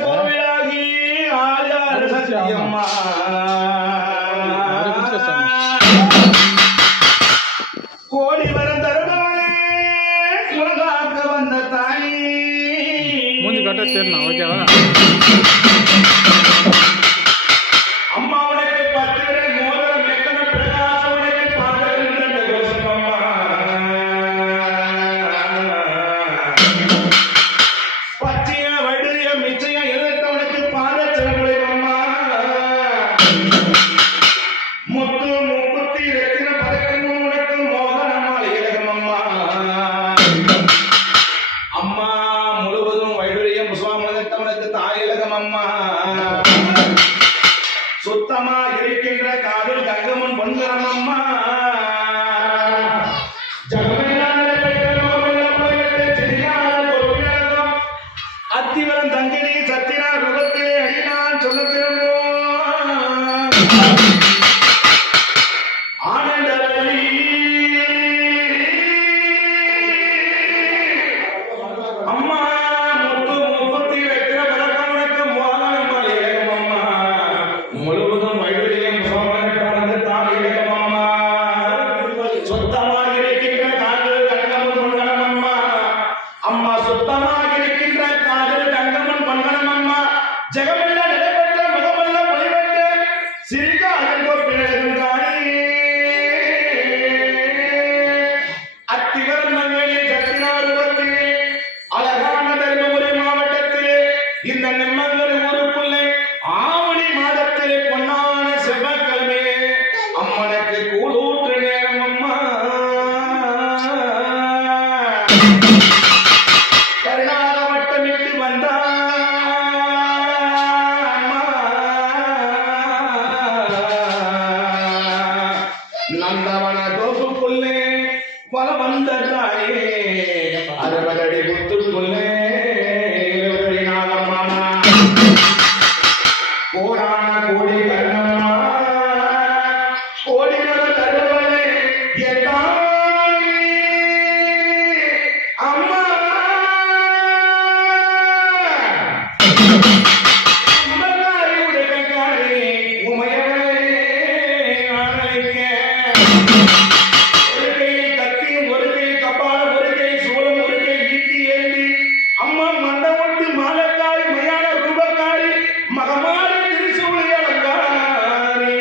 கோவிலாகி ஆயார சத்தியம்மா கோடி வரம் தருபவனே உலகாக்க வந்த தாய் மூஞ்சி கட்ட சேரணும் ஓகேவா அம்மா உனக்கு 10 விரல் மோதிரம் எத்தனை பிரகாசம் உனக்கு பாடுகின்ற கோசமம்மா பச்சைய வடிய மிச்சைய எதிர்த்த உனக்கு பாத சிறப்புடைய அம்மா முத்து முக்குத்தி ரத்தின பதக்கமும் உனக்கு மோகனம்மா இலகமம்மா அம்மா முழுவதும் வைடூரியம் சுவாமித்த உனக்கு தாய் இலகமம்மா சுத்தமா இருக்கின்ற காதல் தங்கமும் பொன்கரம் அம்மா அத்திவரம் தங்கினி சத்தினா ரூபத்திலே அடினான் சொல்ல ஆனந்தவல்லி அம்மா முத்து முப்பத்தி வைக்கிற பழக்கம் உனக்கு மோகனம் இலகமம்மா முழுவதும் வைடூரியம் சோமனக்கு தான் இலகமம்மா சுத்தமாக இருக்கின்ற காதல் தங்கமும் பொன்கரம் அம்மா அம்மா சுத்தமாக இருக்கின்ற காதல் தங்கமும் பொன்கரம் அம்மா ஜெகமெல்ல நிலைப்பட்ட முகமெல்ல பொலிவெட்ட சிரிக்க அழகோ பிழகுங்காயே அத்திவரம் நங்கனி சத்தினாருவத்திலே அழகான தர்மபுரி மாவட்டத்திலே இந்த நெம்மங்கரை ஊருக்குள்ளே ஆவணி மாதத்திலே பொன்னான செவ்வாய்க்கிழமையே அம்மனுக்கு கூழூற்று நேரம் அம்மா கருணாக வட்டமிட்டு வந்தா நந்தவன தோப்புக்குள்ளே வல வந்த தாயே 60 அடி முத்துக்குள்ளே 70 அடி நாகம்மா கோடான கோடி கண்ணம்மா கோடி மகள் தருவனே என் தாயே அம்மா உமக்காரி உடைக்காரி உமையவளே ஆணைக்க ஒரு கையில் கத்தியும் ஒரு கையில் கபாலம் ஒரு கையில் சூலம் ஒரு கையில் ஈட்டி ஏந்தி அம்மா மண்டபத்து மாலக்காரி மயான ரூபக்காரி மகமாரி திருசூழி அலங்காரி